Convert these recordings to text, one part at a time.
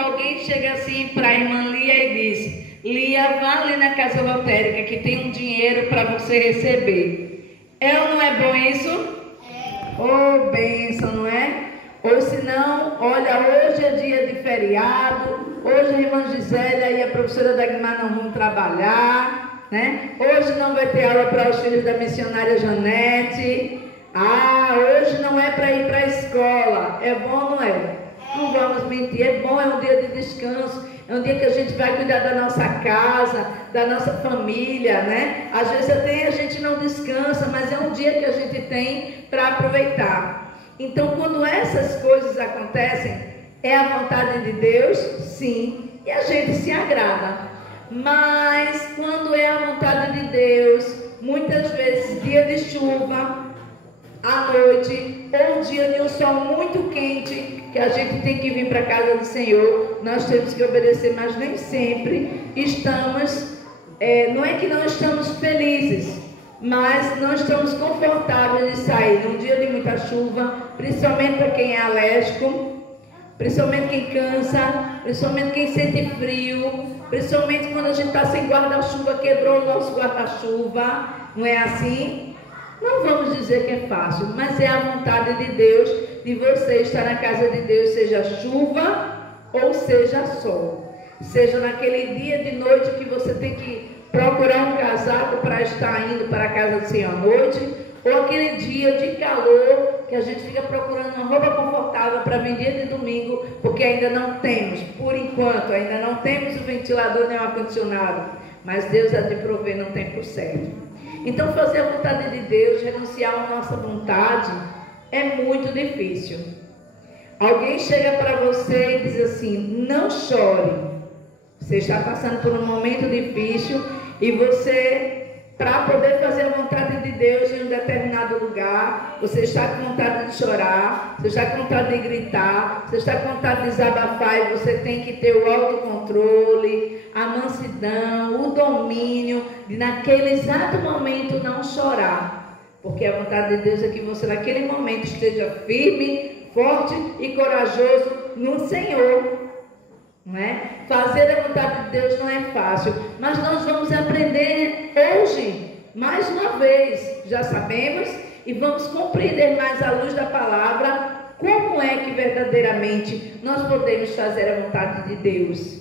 Alguém chega assim para a irmã Lia e diz: Lia, vá ali na casa lotérica que tem um dinheiro para você receber. É ou não é bom isso? Oh, bênção, não é? Ou se não, olha, hoje é dia de feriado, hoje a irmã Gisélia e a professora Dagmar não vão trabalhar, né? Hoje não vai ter aula para os filhos da missionária Janete. Ah, hoje não é para ir para a escola. É bom ou não é? Não vamos mentir, é bom, é um dia de descanso, é um dia que a gente vai cuidar da nossa casa, da nossa família, né? Às vezes até a gente não descansa, mas é um dia que a gente tem para aproveitar. Então, quando essas coisas acontecem, é a vontade de Deus? Sim, e a gente se agrada. Mas, quando é a vontade de Deus, muitas vezes dia de chuva, à noite, ou dia de um sol muito quente, que a gente tem que vir para a casa do Senhor, nós temos que obedecer, mas nem sempre estamos, não é que não estamos felizes, mas não estamos confortáveis de sair num dia de muita chuva, principalmente para quem é alérgico, principalmente quem cansa, principalmente quem sente frio, principalmente quando a gente está sem guarda-chuva, quebrou o nosso guarda-chuva, não é assim? Não vamos dizer que é fácil, mas é a vontade de Deus de você estar na casa de Deus, seja chuva ou seja sol. Seja naquele dia de noite que você tem que procurar um casaco para estar indo para a casa do Senhor à noite, ou aquele dia de calor que a gente fica procurando uma roupa confortável para vir dia de domingo, porque ainda não temos, por enquanto, ainda não temos o ventilador nem o ar-condicionado, mas Deus há de prover no tempo certo. Então, fazer a vontade de Deus, renunciar à nossa vontade, é muito difícil. Alguém chega para você e diz assim: não chore. Você está passando por um momento difícil e você, para poder fazer a vontade de Deus em um determinado lugar, você está com vontade de chorar, você está com vontade de gritar, você está com vontade de desabafar, e você tem que ter o autocontrole, a mansidão, o domínio, de naquele exato momento não chorar, porque a vontade de Deus é que você naquele momento esteja firme, forte e corajoso no Senhor, não é? Fazer a vontade de Deus não é fácil, mas nós vamos aprender hoje, mais uma vez, já sabemos, e vamos compreender mais à luz da palavra, como é que verdadeiramente nós podemos fazer a vontade de Deus.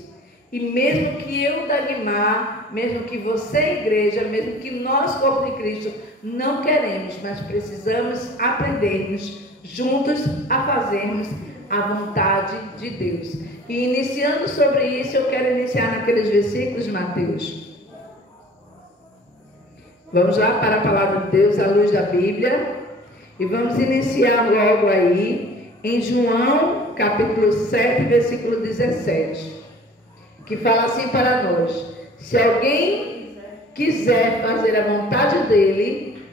E mesmo que eu, Dagmar, mesmo que você, igreja, mesmo que nós, corpo de Cristo, não queremos, mas precisamos aprendermos juntos a fazermos a vontade de Deus. E iniciando sobre isso, eu quero iniciar naqueles versículos de Mateus. Vamos lá para a palavra de Deus, à luz da Bíblia. E vamos iniciar logo aí em João, capítulo 7, versículo 17. Que fala assim para nós: se alguém quiser fazer a vontade dele,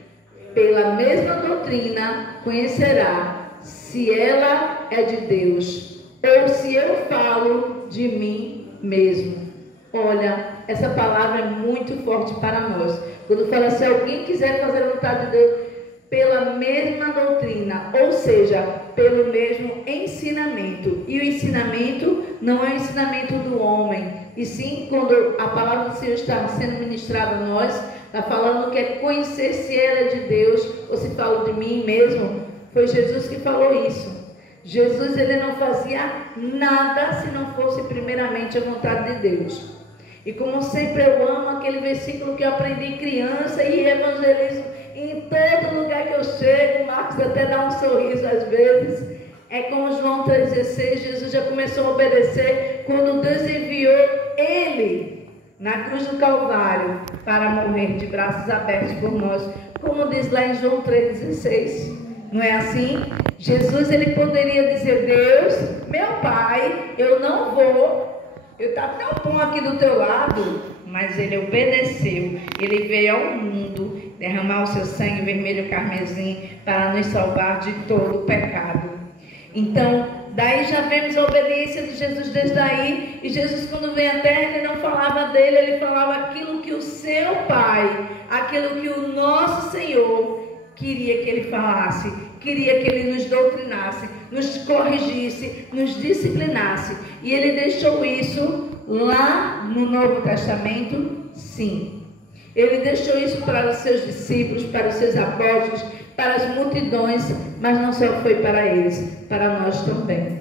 pela mesma doutrina conhecerá se ela é de Deus ou se eu falo de mim mesmo. Olha, essa palavra é muito forte para nós. Quando fala se alguém quiser fazer a vontade de Deus, pela mesma doutrina, ou seja, pelo mesmo ensinamento. E o ensinamento não é o ensinamento do homem, e sim, quando a palavra do Senhor está sendo ministrada a nós, está falando que é conhecer se ela é de Deus ou se falo de mim mesmo. Foi Jesus que falou isso. Jesus, ele não fazia nada se não fosse primeiramente a vontade de Deus. E como sempre eu amo aquele versículo que eu aprendi criança e evangelizo em todo lugar que eu chego. Marcos até dá um sorriso às vezes. É como João 3,16, Jesus já começou a obedecer quando Deus enviou ele na cruz do Calvário para morrer de braços abertos por nós, como diz lá em João 3,16. Não é assim? Jesus, ele poderia dizer: Deus, meu Pai, eu não vou, eu estou tão bom aqui do teu lado, mas ele obedeceu, ele veio ao mundo derramar o seu sangue vermelho carmesim para nos salvar de todo o pecado. Então, daí já vemos a obediência de Jesus desde aí. E Jesus, quando veio à terra, ele não falava dele, ele falava aquilo que o seu Pai, aquilo que o nosso Senhor queria que ele falasse, queria que ele nos doutrinasse, nos corrigisse, nos disciplinasse. E ele deixou isso lá no Novo Testamento? Sim. Ele deixou isso para os seus discípulos, para os seus apóstolos, para as multidões, mas não só foi para eles, para nós também.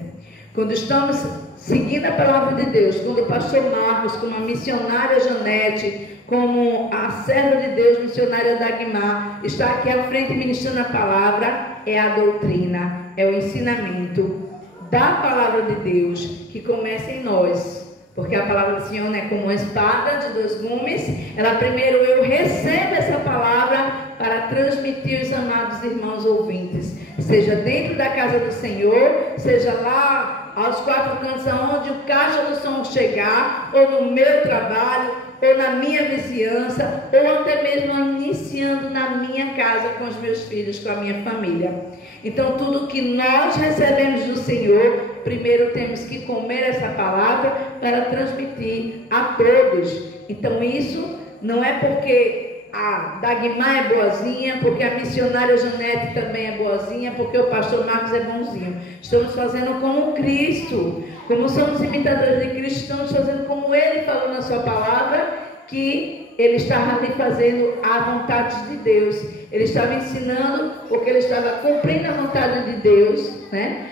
Quando estamos seguindo a palavra de Deus, quando o pastor Marcos, como a missionária Janete, como a serva de Deus, missionária Dagmar, está aqui à frente ministrando a palavra, é a doutrina, é o ensinamento da palavra de Deus que começa em nós. Porque a palavra do Senhor é como uma espada de 2 gumes. Ela primeiro eu recebo essa palavra para transmitir os amados irmãos ouvintes. Seja dentro da casa do Senhor, seja lá aos 4 cantos aonde o caixa do som chegar, ou no meu trabalho, ou na minha vizinhança, ou até mesmo iniciando na minha casa com os meus filhos, com a minha família. Então tudo que nós recebemos do Senhor, primeiro temos que comer essa palavra para transmitir a todos. Então isso não é porque a Dagmar é boazinha, porque a missionária Janete também é boazinha, porque o pastor Marcos é bonzinho. Estamos fazendo como Cristo. Como somos imitadores de Cristo, estamos fazendo como Ele falou na sua palavra, que Ele estava ali fazendo a vontade de Deus. Ele estava ensinando, porque Ele estava cumprindo a vontade de Deus, né?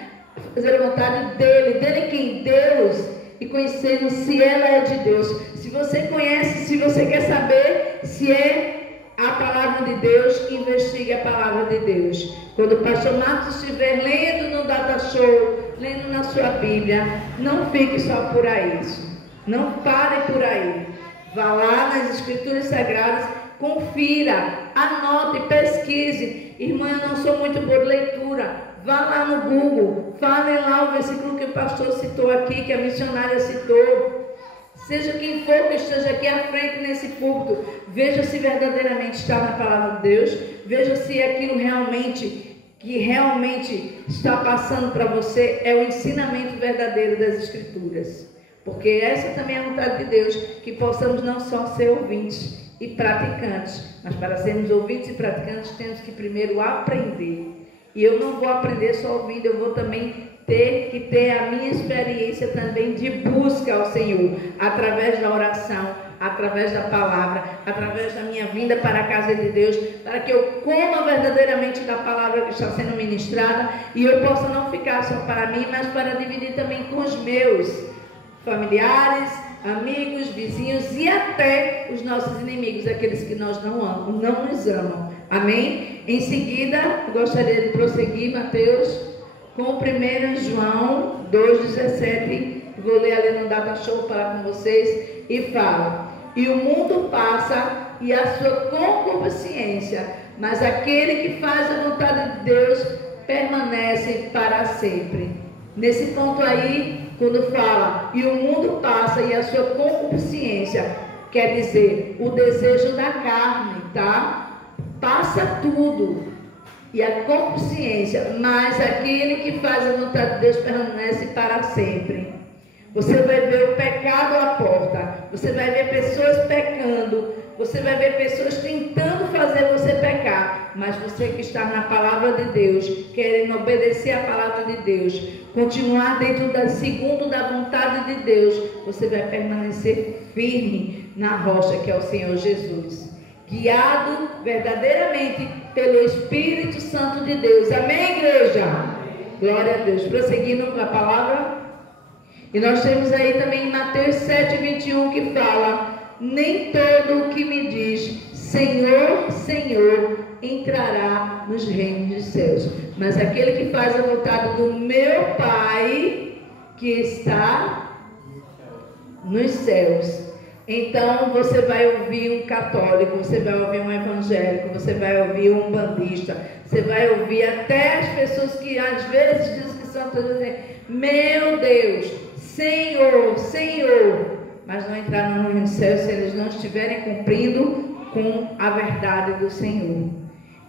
Fazer a vontade dele quem? Deus, e conhecendo se ela é de Deus. Se você conhece, se você quer saber se é a palavra de Deus, investigue a palavra de Deus. Quando o pastor Marcos estiver lendo no Data Show, lendo na sua Bíblia, não fique só por aí. Não pare por aí. Vá lá nas Escrituras Sagradas, confira, anote, pesquise. Irmã, eu não sou muito boa de leitura. Vá lá no Google, falem lá o versículo que o pastor citou aqui, que a missionária citou. Seja quem for que esteja aqui à frente nesse púlpito, veja se verdadeiramente está na palavra de Deus, veja se aquilo que realmente está passando para você é o ensinamento verdadeiro das Escrituras. Porque essa também é a vontade de Deus, que possamos não só ser ouvintes e praticantes, mas para sermos ouvintes e praticantes temos que primeiro aprender. E eu não vou aprender só ouvindo, eu vou também ter que ter a minha experiência também de busca ao Senhor, através da oração, através da palavra, através da minha vinda para a casa de Deus, para que eu coma verdadeiramente da palavra que está sendo ministrada e eu possa não ficar só para mim, mas para dividir também com os meus familiares, amigos, vizinhos e até os nossos inimigos, aqueles que nós não nos amam. Amém? Em seguida, eu gostaria de prosseguir, Mateus, com 1 João 2,17. Vou ler ali no Data Show para com vocês e fala: e o mundo passa e a sua concupiscência, mas aquele que faz a vontade de Deus permanece para sempre. Nesse ponto aí, quando fala e o mundo passa e a sua concupiscência, quer dizer o desejo da carne, tá? Passa tudo e a concupiscência, mas aquele que faz a vontade de Deus permanece para sempre. Você vai ver o pecado à porta, você vai ver pessoas pecando, você vai ver pessoas tentando fazer você pecar, mas você que está na palavra de Deus, querendo obedecer a palavra de Deus, continuar segundo da vontade de Deus, você vai permanecer firme na rocha que é o Senhor Jesus, guiado verdadeiramente pelo Espírito Santo de Deus. Amém, igreja? Glória a Deus. Prosseguindo com a palavra. E nós temos aí também em Mateus 7,21 que fala: nem todo o que me diz Senhor, Senhor entrará nos reinos dos céus, mas aquele que faz a vontade do meu Pai que está nos céus. Então você vai ouvir um católico, você vai ouvir um evangélico, você vai ouvir um bandista, você vai ouvir até as pessoas que às vezes dizem que são todas dizendo: meu Deus, Senhor, Senhor, mas não entraram no reino dos céus se eles não estiverem cumprindo com a verdade do Senhor.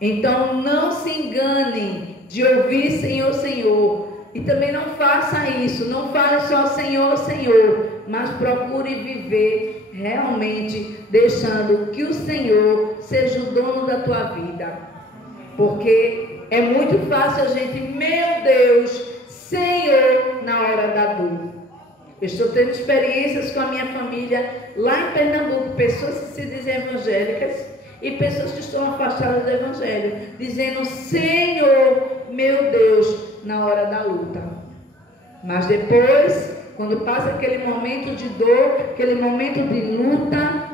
Então não se enganem de ouvir Senhor, Senhor. E também não faça isso, não fale só Senhor, Senhor, mas procure viver realmente deixando que o Senhor seja o dono da tua vida. Porque é muito fácil a gente, meu Deus, Senhor, na hora da dor. Eu estou tendo experiências com a minha família lá em Pernambuco, pessoas que se dizem evangélicas e pessoas que estão afastadas do evangelho, dizendo, Senhor, meu Deus, na hora da luta. Mas depois, quando passa aquele momento de dor, aquele momento de luta,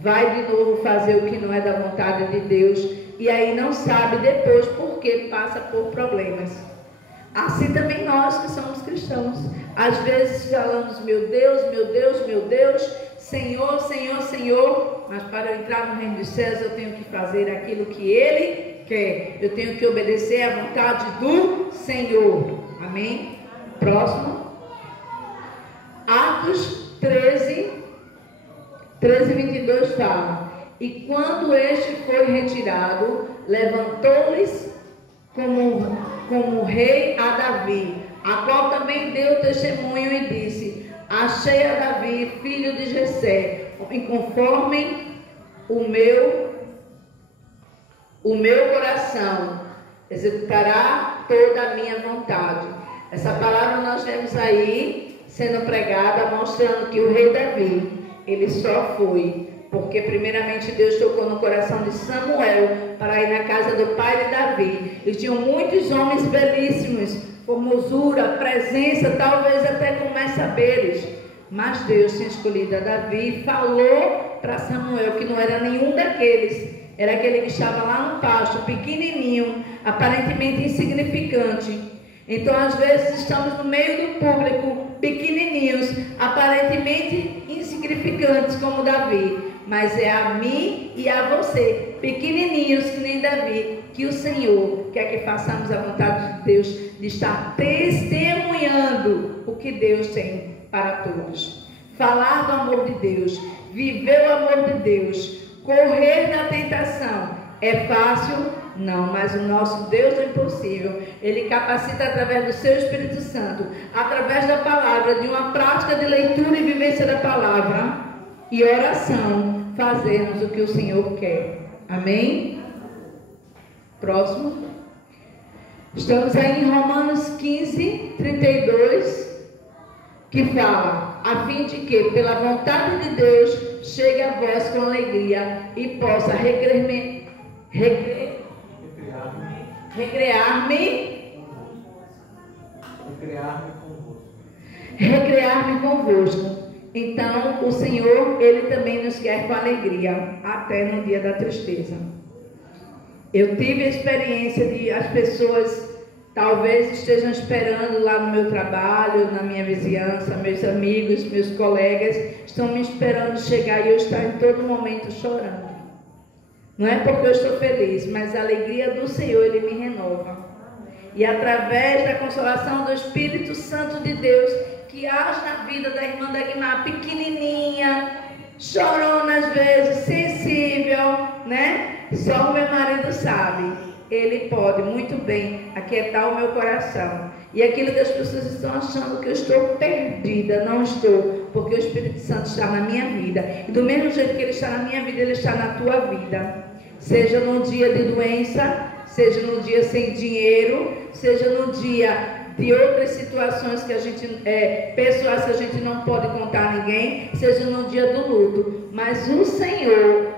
vai de novo fazer o que não é da vontade de Deus, e aí não sabe depois por que passa por problemas. Assim também nós que somos cristãos, às vezes falamos, meu Deus, meu Deus, meu Deus, Senhor, Senhor, Senhor, mas para eu entrar no reino dos céus eu tenho que fazer aquilo que Ele quer, eu tenho que obedecer à vontade do Senhor. Amém? Próximo. Atos 13, 22 fala, e quando este foi retirado, levantou-lhes como rei a Davi, a qual também deu testemunho e disse, achei a Davi, filho de Jessé, e conforme o meu coração executará toda a minha vontade. Essa palavra nós vemos aí sendo pregada, mostrando que o rei Davi, ele só foi porque primeiramente Deus tocou no coração de Samuel para ir na casa do pai de Davi. E tinham muitos homens belíssimos, formosura, presença, talvez até com mais saberes. Mas Deus tinha escolhido a Davi e falou para Samuel que não era nenhum daqueles. Era aquele que estava lá no pasto, pequenininho, aparentemente insignificante. Então, às vezes, estamos no meio do público, pequenininhos, aparentemente insignificantes como Davi. Mas é a mim e a você, pequenininhos que nem Davi, que o Senhor quer que façamos a vontade de Deus, de estar testemunhando o que Deus tem para todos. Falar do amor de Deus, viver o amor de Deus, correr da tentação. É fácil? Não, mas o nosso Deus é impossível. Ele capacita através do seu Espírito Santo, através da palavra, de uma prática de leitura e vivência da palavra e oração, fazermos o que o Senhor quer. Amém? Próximo. Estamos aí em Romanos 15, 32, que fala, a fim de que, pela vontade de Deus, chegue a vós com alegria e possa recrear-me convosco. Então o Senhor, Ele também nos quer com alegria, até no dia da tristeza. Eu tive a experiência de as pessoas talvez estejam esperando lá no meu trabalho, na minha vizinhança, meus amigos, meus colegas estão me esperando chegar e eu estar em todo momento chorando. Não é porque eu estou feliz, mas a alegria do Senhor, Ele me renova. E através da consolação do Espírito Santo de Deus, que age na vida da irmã Dagmar, pequenininha, chorona às vezes, sensível, né? Só o meu marido sabe. Ele pode muito bem aquietar o meu coração. E aquilo que as pessoas estão achando que eu estou perdida, não estou, porque o Espírito Santo está na minha vida. E do mesmo jeito que Ele está na minha vida, Ele está na tua vida. Seja no dia de doença, seja no dia sem dinheiro, seja no dia de outras situações que a gente, pessoas que a gente não pode contar a ninguém, seja no dia do luto. Mas o Senhor,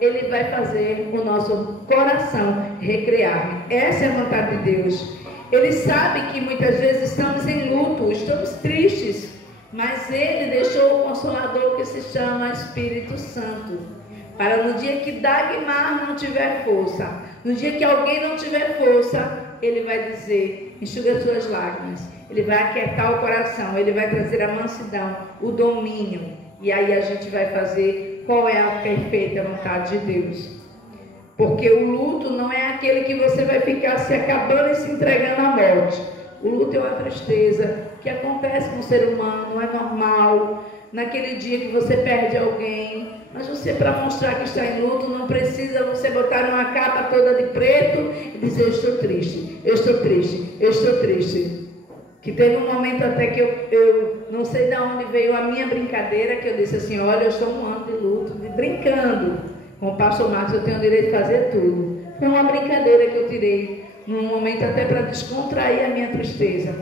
Ele vai fazer o nosso coração recrear. Essa é a vontade de Deus. Ele sabe que muitas vezes estamos em luto, estamos tristes, mas Ele deixou o Consolador que se chama Espírito Santo, para no dia que Dagmar não tiver força, no dia que alguém não tiver força, Ele vai dizer, enxuga as suas lágrimas, Ele vai aquietar o coração, Ele vai trazer a mansidão, o domínio, e aí a gente vai fazer qual é a perfeita vontade de Deus. Porque o luto não é aquele que você vai ficar se acabando e se entregando à morte. O luto é uma tristeza que acontece com o ser humano, é normal. Naquele dia que você perde alguém, mas você, para mostrar que está em luto, não precisa você botar uma capa toda de preto e dizer, eu estou triste, eu estou triste, eu estou triste. Que teve um momento até que eu não sei de onde veio a minha brincadeira, que eu disse assim, olha, eu estou um ano de luto, brincando. Com o pastor Marcos eu tenho o direito de fazer tudo. Foi uma brincadeira que eu tirei num momento até para descontrair a minha tristeza.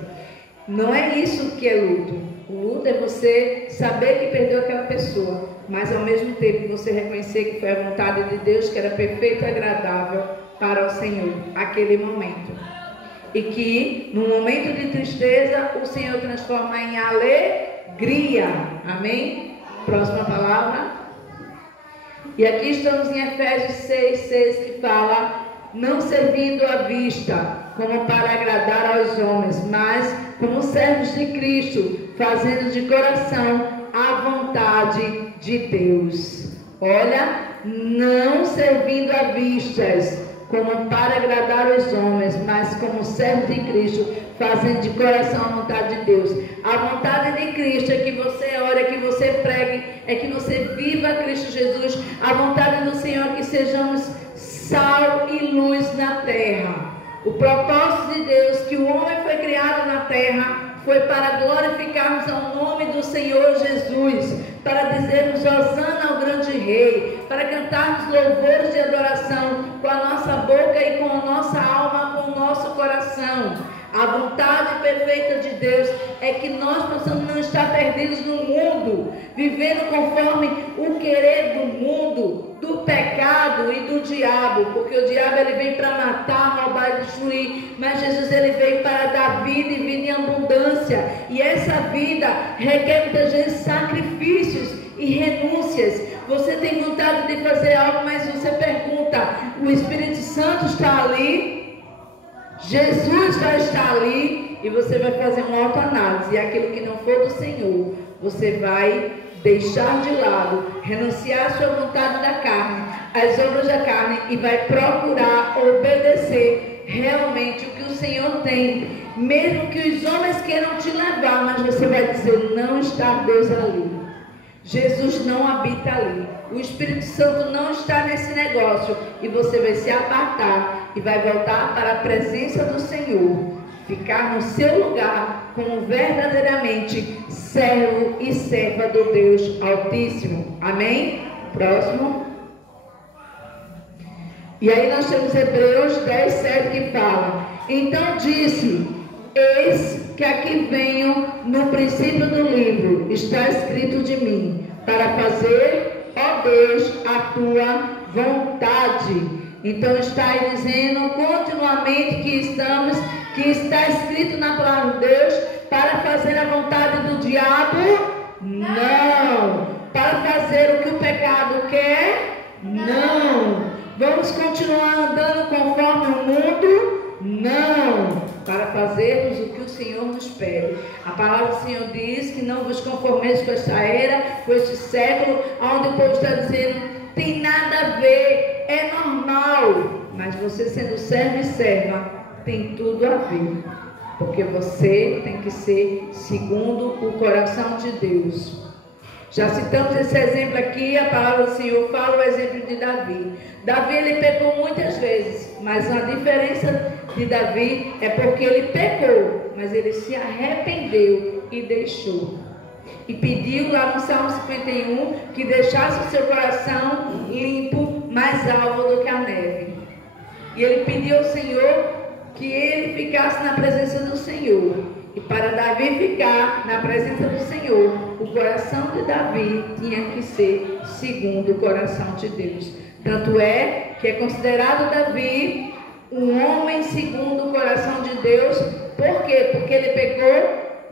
Não é isso que é luto. O luto é você saber que perdeu aquela pessoa, mas ao mesmo tempo você reconhecer que foi a vontade de Deus, que era perfeita e agradável para o Senhor, aquele momento. E que no momento de tristeza o Senhor transforma em alegria. Amém? Próxima palavra. E aqui estamos em Efésios 6:6, que fala: não servindo à vista, como para agradar aos homens, mas como servos de Cristo, fazendo de coração a vontade de Deus. Olha, não servindo à vistas, como para agradar aos homens, mas como servos de Cristo, fazendo de coração a vontade de Deus. A vontade de Cristo é que você ore, é que você pregue, é que você viva Cristo Jesus. A vontade do Senhor é que sejamos sal e luz na terra. O propósito de Deus, que o homem foi criado na terra, foi para glorificarmos ao nome do Senhor Jesus, para dizermos Hosana ao grande rei, para cantarmos louvores de adoração com a nossa boca e com a nossa alma, com o nosso coração. A vontade perfeita de Deus é que nós possamos não estar perdidos no mundo, vivendo conforme o querer do mundo, do pecado e do diabo, porque o diabo ele vem para matar, roubar e destruir, mas Jesus ele veio para dar vida e vida em abundância, e essa vida requer muitas vezes sacrifícios e renúncias. Você tem vontade de fazer algo, mas você pergunta: o Espírito Santo está ali? Jesus vai estar ali? E você vai fazer uma autoanálise, e aquilo que não for do Senhor, você vai deixar de lado, renunciar à sua vontade da carne, às obras da carne, e vai procurar obedecer realmente o que o Senhor tem, mesmo que os homens queiram te levar, mas você vai dizer: não está Deus ali, Jesus não habita ali, o Espírito Santo não está nesse negócio, e você vai se apartar e vai voltar para a presença do Senhor, ficar no seu lugar como verdadeiramente servo e serva do Deus Altíssimo. Amém? Próximo. E aí nós temos Hebreus 10:7 que fala: então disse: eis que aqui venho, no princípio do livro está escrito de mim, para fazer, ó Deus, a tua vontade. Então está aí dizendo continuamente que está escrito na palavra de Deus, para fazer a vontade do diabo? Não. Para fazer o que o pecado quer? Não. Vamos continuar andando conforme o mundo? Não. Para fazermos o que o Senhor nos pede. A palavra do Senhor diz que não vos conformeis com esta era, com este século, onde o povo está dizendo: tem nada a ver, é normal. Mas você sendo servo e serva, tem tudo a ver, porque você tem que ser segundo o coração de Deus. Já citamos esse exemplo aqui, a palavra do Senhor fala o exemplo de Davi. Davi ele pecou muitas vezes, mas a diferença de Davi é porque ele pecou, mas ele se arrependeu e deixou. E pediu lá no Salmo 51 que deixasse o seu coração limpo, mais alvo do que a neve. E ele pediu ao Senhor que ele ficasse na presença do Senhor. E para Davi ficar na presença do Senhor, o coração de Davi tinha que ser segundo o coração de Deus. Tanto é que é considerado Davi um homem segundo o coração de Deus. Por quê? Porque ele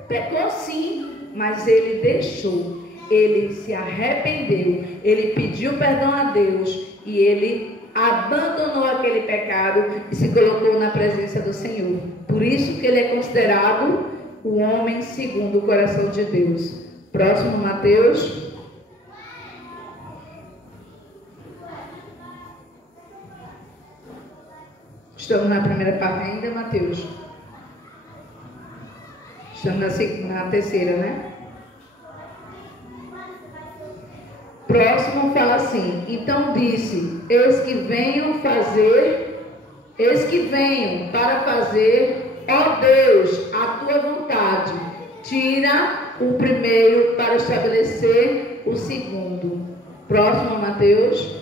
pecou sim, mas ele deixou, ele se arrependeu, ele pediu perdão a Deus e ele abandonou aquele pecado e se colocou na presença do Senhor. Por isso que ele é considerado o homem segundo o coração de Deus. Próximo, Mateus. Estamos na primeira parte ainda, Mateus. Estamos na terceira, né? Próximo fala assim: então disse: eis que venho para fazer, ó Deus, a tua vontade. Tira o primeiro para estabelecer o segundo. Próximo, Mateus.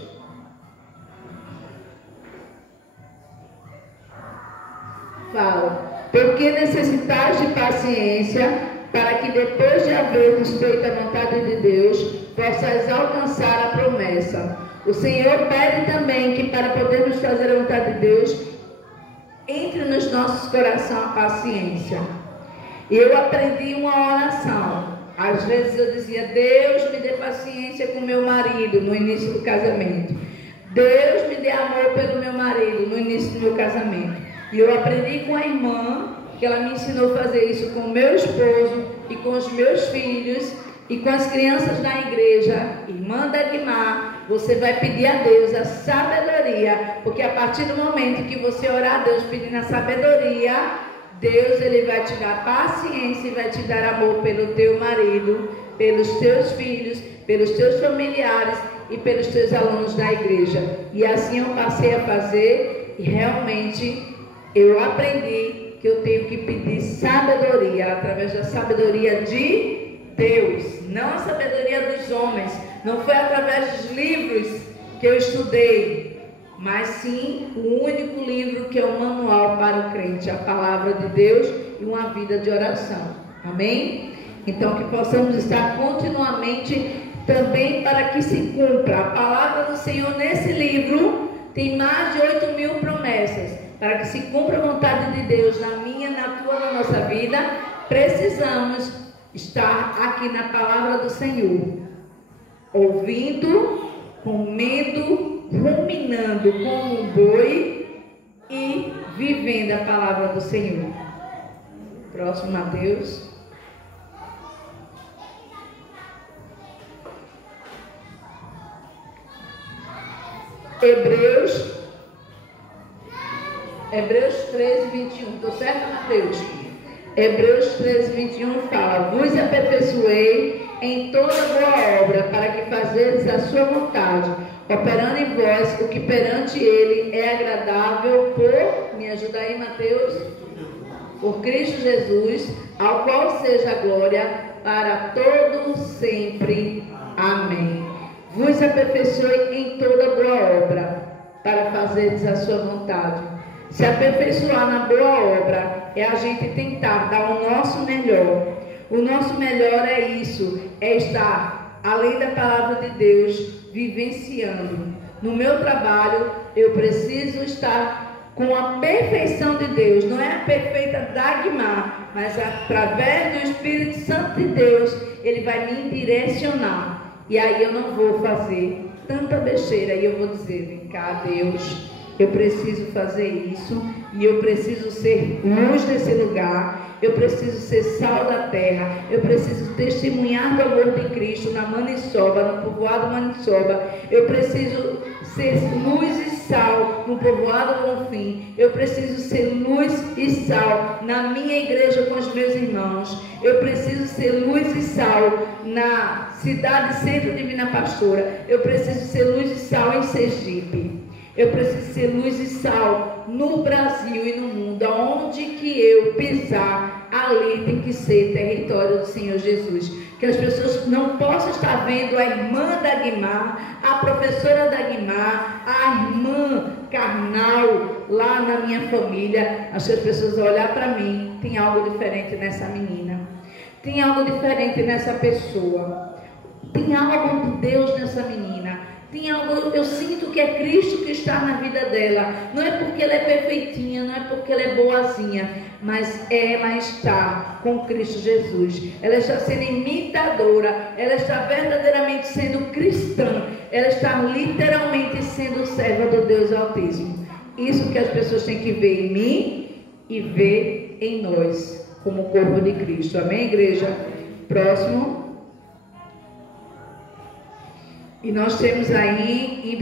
fala: porque necessitais de paciência, para que depois de havermos feito a vontade de Deus, possais alcançar a promessa. O Senhor pede também que, para podermos fazer a vontade de Deus, entre nos nossos corações a paciência. Eu aprendi uma oração. Às vezes eu dizia: Deus, me dê paciência com meu marido no início do casamento. Deus, me dê amor pelo meu marido no início do meu casamento. E eu aprendi com a irmã, que ela me ensinou a fazer isso com o meu esposo e com os meus filhos e com as crianças da igreja. Irmã Dagmar, você vai pedir a Deus a sabedoria, porque a partir do momento que você orar a Deus pedindo a sabedoria, Deus, ele vai te dar paciência e vai te dar amor pelo teu marido, pelos teus filhos, pelos teus familiares e pelos teus alunos da igreja. E assim eu passei a fazer e realmente eu aprendi que eu tenho que pedir sabedoria através da sabedoria de Deus, não a sabedoria dos homens. Não foi através dos livros que eu estudei, mas sim o único livro que é o manual para o crente, a palavra de Deus e uma vida de oração. Amém? Então que possamos estar continuamente também para que se cumpra a palavra do Senhor nesse livro. Tem mais de 8.000 promessas. Para que se cumpra a vontade de Deus na minha, na tua, na nossa vida, precisamos estar aqui na palavra do Senhor, ouvindo, comendo, ruminando como um boi e vivendo a palavra do Senhor. Próximo, Mateus. Hebreus 13, 21. Estou certo, Mateus? Hebreus 13, 21 fala: vos aperfeiçoei em toda boa obra, para que fazeres a sua vontade, operando em vós o que perante ele é agradável por... Me ajuda aí, Mateus? Por Cristo Jesus, ao qual seja a glória para todo sempre. Amém. Vos aperfeiçoei em toda boa obra, para fazeres a sua vontade. Se aperfeiçoar na boa obra é a gente tentar dar o nosso melhor. O nosso melhor é isso, é estar além da palavra de Deus, vivenciando. No meu trabalho, eu preciso estar com a perfeição de Deus. Não é a perfeita Dagmar, mas através do Espírito Santo de Deus, ele vai me direcionar. E aí eu não vou fazer tanta besteira. E eu vou dizer: vem cá, Deus, eu preciso fazer isso, e eu preciso ser luz desse lugar, eu preciso ser sal da terra, eu preciso testemunhar do amor de Cristo na Maniçoba, no povoado Maniçoba, eu preciso ser luz e sal no povoado Bonfim, eu preciso ser luz e sal na minha igreja com os meus irmãos, eu preciso ser luz e sal na cidade Centro Divina Pastora, eu preciso ser luz e sal em Sergipe. Eu preciso ser luz e sal no Brasil e no mundo. Aonde que eu pisar, ali tem que ser território do Senhor Jesus. Que as pessoas não possam estar vendo a irmã Dagmar, a professora Dagmar, a irmã carnal lá na minha família. As pessoas vão olhar para mim, tem algo diferente nessa menina. Tem algo diferente nessa pessoa. Tem algo de Deus nessa menina. Tem algo, eu sinto que é Cristo que está na vida dela. Não é porque ela é perfeitinha, não é porque ela é boazinha, mas ela está com Cristo Jesus. Ela está sendo imitadora, ela está verdadeiramente sendo cristã, ela está literalmente sendo serva do Deus Altíssimo. Isso que as pessoas têm que ver em mim e ver em nós, como corpo de Cristo. Amém, igreja? Próximo. E nós temos aí em 1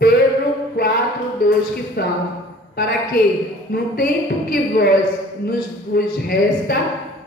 Pedro 4:2 que fala: para que no tempo que vos resta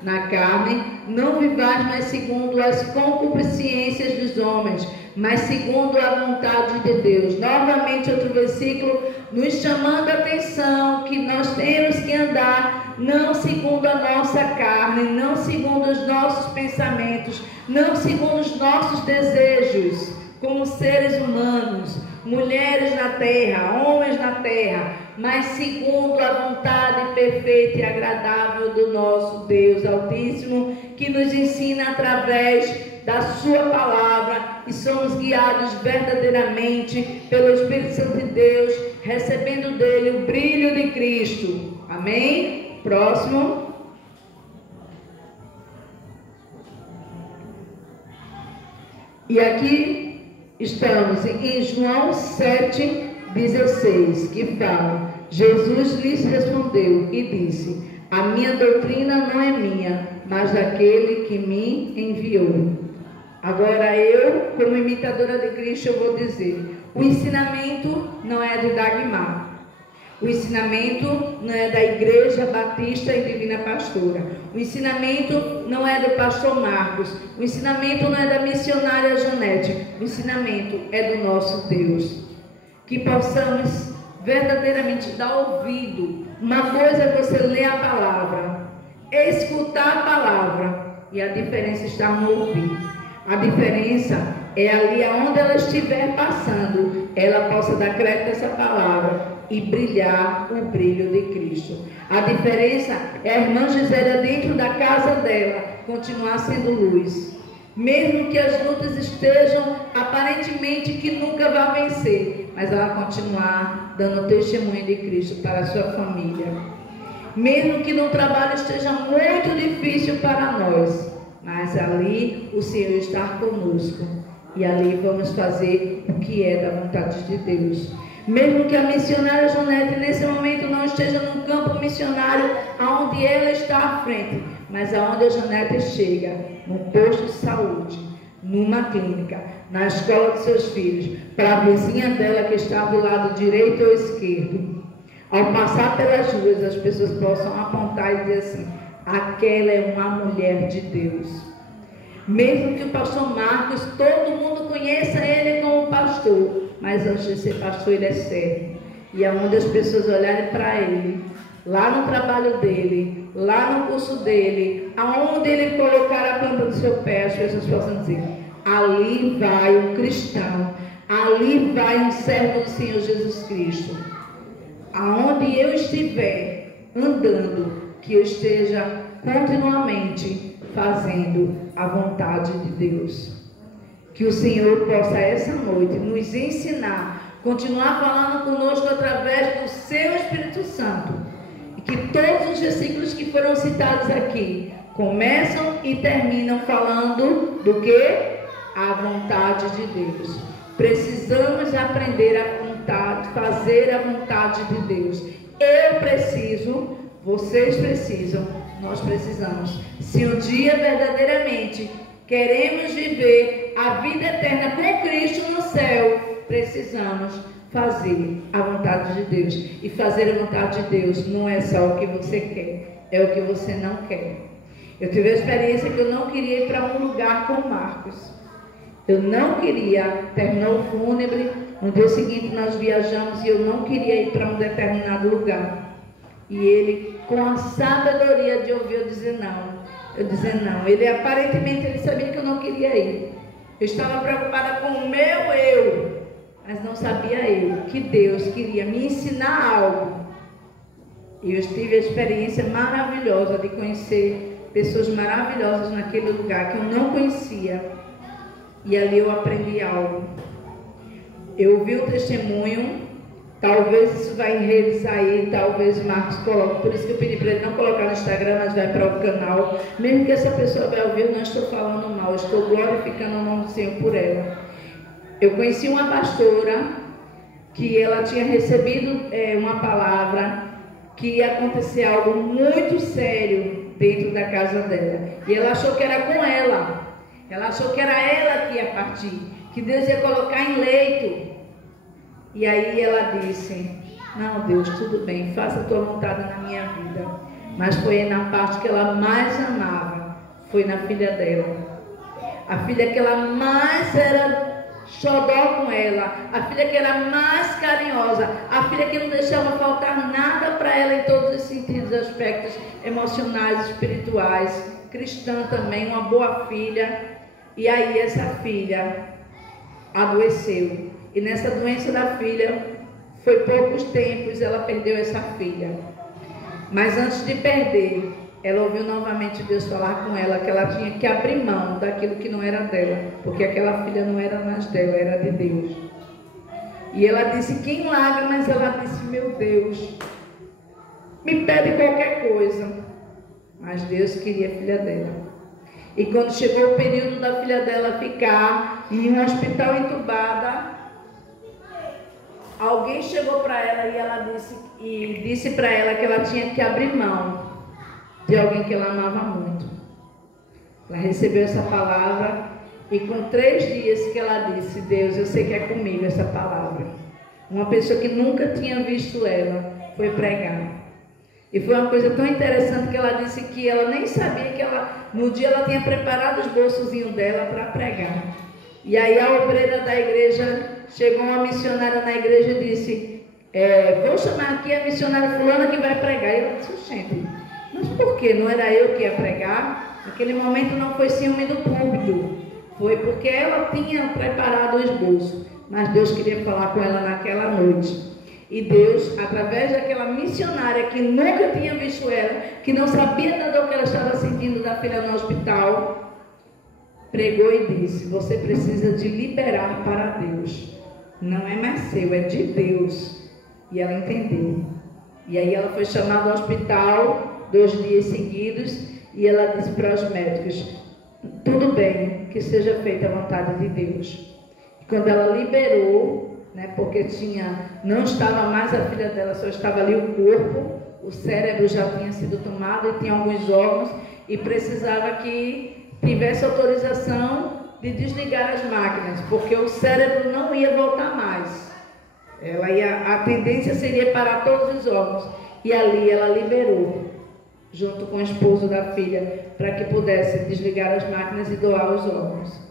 na carne, não vivais mais segundo as concupiscências dos homens, mas segundo a vontade de Deus. Novamente outro versículo nos chamando a atenção que nós temos que andar não segundo a nossa carne, não segundo os nossos pensamentos, não segundo os nossos desejos, como seres humanos, mulheres na terra, homens na terra, mas segundo a vontade perfeita e agradável do nosso Deus Altíssimo, que nos ensina através da sua palavra, e somos guiados verdadeiramente pelo Espírito Santo de Deus, recebendo dele o brilho de Cristo. Amém? Próximo. E aqui estamos em João 7,16, que fala: Jesus lhes respondeu e disse: a minha doutrina não é minha, mas daquele que me enviou. Agora eu, como imitadora de Cristo, eu vou dizer: o ensinamento não é de Dagmar. O ensinamento não é da Igreja Batista e Divina Pastora. O ensinamento não é do pastor Marcos. O ensinamento não é da missionária Janete. O ensinamento é do nosso Deus. Que possamos verdadeiramente dar ouvido. Uma coisa é você ler a palavra, escutar a palavra, e a diferença está no ouvir. A diferença é ali aonde ela estiver passando, ela possa dar crédito a essa palavra e brilhar o brilho de Cristo. A diferença é a irmã Gisela dentro da casa dela continuar sendo luz. Mesmo que as lutas estejam aparentemente que nunca vai vencer, mas ela continuar dando testemunho de Cristo para a sua família. Mesmo que no trabalho esteja muito difícil para nós, mas ali o Senhor está conosco, e ali vamos fazer o que é da vontade de Deus. Mesmo que a missionária Janete nesse momento não esteja no campo missionário aonde ela está à frente, mas aonde a Janete chega, no posto de saúde, numa clínica, na escola de seus filhos, para a vizinha dela que está do lado direito ou esquerdo, ao passar pelas ruas, as pessoas possam apontar e dizer assim: aquela é uma mulher de Deus. Mesmo que o pastor Marcos, todo mundo conheça ele como pastor, mas antes de ser pastor ele é servo. E aonde as pessoas olharem para ele, lá no trabalho dele, lá no curso dele, aonde ele colocar a planta do seu pé, as pessoas possam dizer: ali vai um cristão, ali vai um servo do Senhor Jesus Cristo. Aonde eu estiver andando, que eu esteja continuamente fazendo a vontade de Deus. Que o Senhor possa essa noite nos ensinar, continuar falando conosco através do seu Espírito Santo. E que todos os versículos que foram citados aqui começam e terminam falando do que? A vontade de Deus. Precisamos aprender a vontade, fazer a vontade de Deus. Eu preciso, vocês precisam, nós precisamos. Se um dia verdadeiramente queremos viver a vida eterna com Cristo no céu, precisamos fazer a vontade de Deus. E fazer a vontade de Deus não é só o que você quer, é o que você não quer. Eu tive a experiência que eu não queria ir para um lugar com o Marcos. Eu não queria, terminou o fúnebre, no dia seguinte nós viajamos e eu não queria ir para um determinado lugar. E ele, com a sabedoria de ouvir eu dizer não, ele aparentemente ele sabia que eu não queria ir. Eu estava preocupada com o meu eu, mas não sabia eu que Deus queria me ensinar algo. E eu tive a experiência maravilhosa de conhecer pessoas maravilhosas naquele lugar que eu não conhecia. E ali eu aprendi algo. Eu ouvi o testemunho. Talvez isso vai em redes aí, talvez Marcos coloque. Por isso que eu pedi para ele não colocar no Instagram, mas vai para o canal. Mesmo que essa pessoa vai ouvir, eu não estou falando mal, eu estou glorificando o nome do Senhor por ela. Eu conheci uma pastora que ela tinha recebido uma palavra que ia acontecer algo muito sério dentro da casa dela. E ela achou que era com ela. Ela achou que era ela que ia partir, que Deus ia colocar em leito. E aí ela disse: não, Deus, tudo bem, faça a tua vontade na minha vida. Mas foi na parte que ela mais amava, foi na filha dela. A filha que ela mais era xodó com ela, a filha que era mais carinhosa, a filha que não deixava faltar nada para ela em todos os sentidos, aspectos emocionais, espirituais, cristã também, uma boa filha. E aí essa filha adoeceu. E nessa doença da filha foi poucos tempos, ela perdeu essa filha. Mas antes de perder, ela ouviu novamente Deus falar com ela que ela tinha que abrir mão daquilo que não era dela, porque aquela filha não era mais dela, era de Deus. E ela disse que em lágrimas, ela disse: meu Deus, me pede qualquer coisa. Mas Deus queria a filha dela. E quando chegou o período da filha dela ficar em um hospital entubada, alguém chegou para ela e ela disse para ela que ela tinha que abrir mão de alguém que ela amava muito. Ela recebeu essa palavra e com 3 dias que ela disse: Deus, eu sei que é comigo essa palavra. Uma pessoa que nunca tinha visto ela foi pregar. E foi uma coisa tão interessante que ela disse que ela nem sabia que no dia ela tinha preparado os bolsozinhos dela para pregar. E aí a obreira da igreja, chegou uma missionária na igreja e disse: vou chamar aqui a missionária fulana que vai pregar. E ela disse: gente, mas por que? Não era eu que ia pregar? Naquele momento não foi ciúme do púlpito, foi porque ela tinha preparado o esboço. Mas Deus queria falar com ela naquela noite. E Deus, através daquela missionária que nunca tinha visto ela, que não sabia da dor que ela estava sentindo da filha no hospital, pregou e disse: você precisa de liberar para Deus. Não é mais seu, é de Deus. E ela entendeu. E aí ela foi chamada ao hospital 2 dias seguidos e ela disse para os médicos: tudo bem, que seja feita a vontade de Deus. E quando ela liberou, porque não estava mais a filha dela, só estava ali o corpo, o cérebro já tinha sido tomado e tinha alguns órgãos e precisava que tivesse autorização de desligar as máquinas, porque o cérebro não ia voltar mais. A tendência seria parar todos os órgãos. E ali ela liberou, junto com o esposo da filha, para que pudesse desligar as máquinas e doar os órgãos.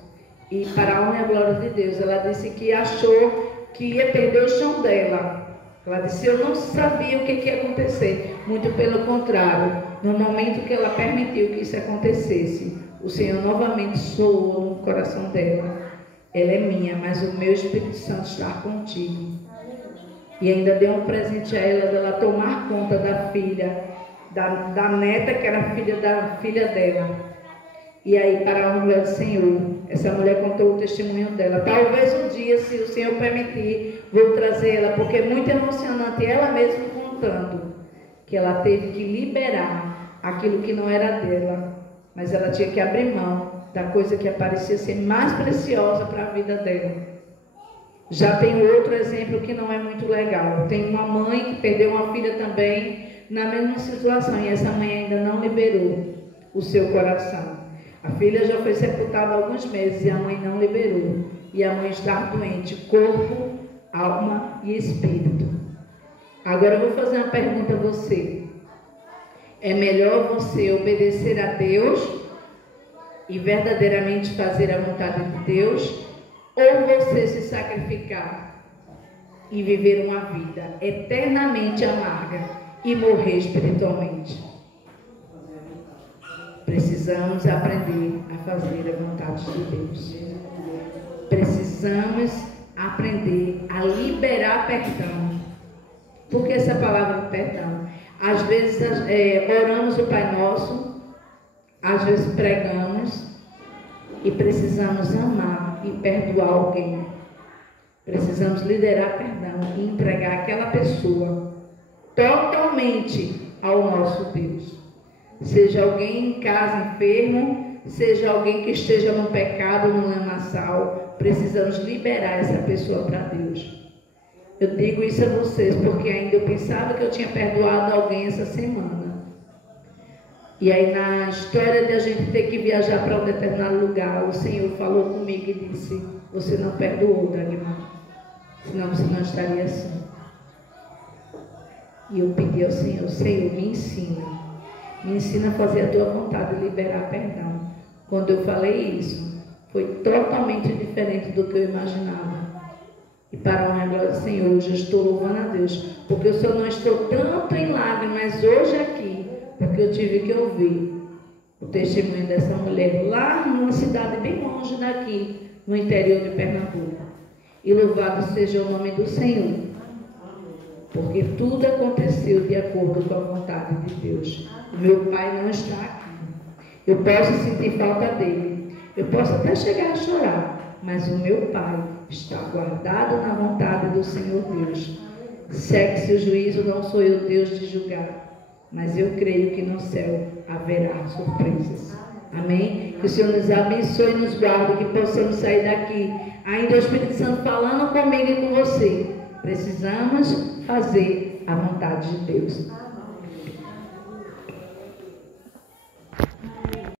E para a honra e a glória de Deus, ela disse que achou que ia perder o chão dela. Ela disse: eu não sabia o que ia acontecer. Muito pelo contrário, no momento que ela permitiu que isso acontecesse, o Senhor novamente soou no coração dela: ela é minha, mas o meu Espírito Santo está contigo. E ainda deu um presente a ela, dela tomar conta da filha, da neta, que era filha da filha dela. E aí, para a honra do Senhor, essa mulher contou o testemunho dela. Talvez um dia, se o Senhor permitir, vou trazer ela, porque é muito emocionante ela mesma contando que ela teve que liberar aquilo que não era dela, mas ela tinha que abrir mão da coisa que parecia ser mais preciosa para a vida dela. Já tem outro exemplo que não é muito legal. Tem uma mãe que perdeu uma filha também na mesma situação, e essa mãe ainda não liberou o seu coração. A filha já foi sepultada há alguns meses e a mãe não liberou. E a mãe está doente, corpo, alma e espírito. Agora eu vou fazer uma pergunta a você. É melhor você obedecer a Deus e verdadeiramente fazer a vontade de Deus, ou você se sacrificar e viver uma vida eternamente amarga e morrer espiritualmente? Precisamos aprender a fazer a vontade de Deus. Precisamos aprender a liberar perdão. Por que essa palavra perdão? Às vezes oramos o Pai Nosso, às vezes pregamos e precisamos amar e perdoar alguém. Precisamos liderar perdão e entregar aquela pessoa totalmente ao nosso Deus. Seja alguém em casa enfermo, seja alguém que esteja no pecado, no lamaçal, precisamos liberar essa pessoa para Deus. Eu digo isso a vocês porque ainda eu pensava que eu tinha perdoado alguém essa semana. E aí, na história de a gente ter que viajar para um determinado lugar, o Senhor falou comigo e disse: você não perdoou, Dagmar, senão você não estaria assim. E eu pedi ao Senhor: Senhor, me ensina a fazer a tua vontade, liberar perdão. Quando eu falei isso, foi totalmente diferente do que eu imaginava. E para a honra e glória do Senhor, hoje eu estou louvando a Deus, porque eu só não estou tanto em lágrimas hoje aqui, porque eu tive que ouvir o testemunho dessa mulher lá numa cidade bem longe daqui, no interior de Pernambuco. E louvado seja o nome do Senhor. porque tudo aconteceu de acordo com a vontade de Deus. O meu pai não está aqui. Eu posso sentir falta dele. Eu posso até chegar a chorar, mas o meu pai está guardado na vontade do Senhor Deus. Segue-se o juízo, não sou eu Deus de julgar, mas eu creio que no céu haverá surpresas. Amém? Que o Senhor nos abençoe e nos guarde, que possamos sair daqui ainda o Espírito Santo falando comigo e com você. Precisamos fazer a vontade de Deus.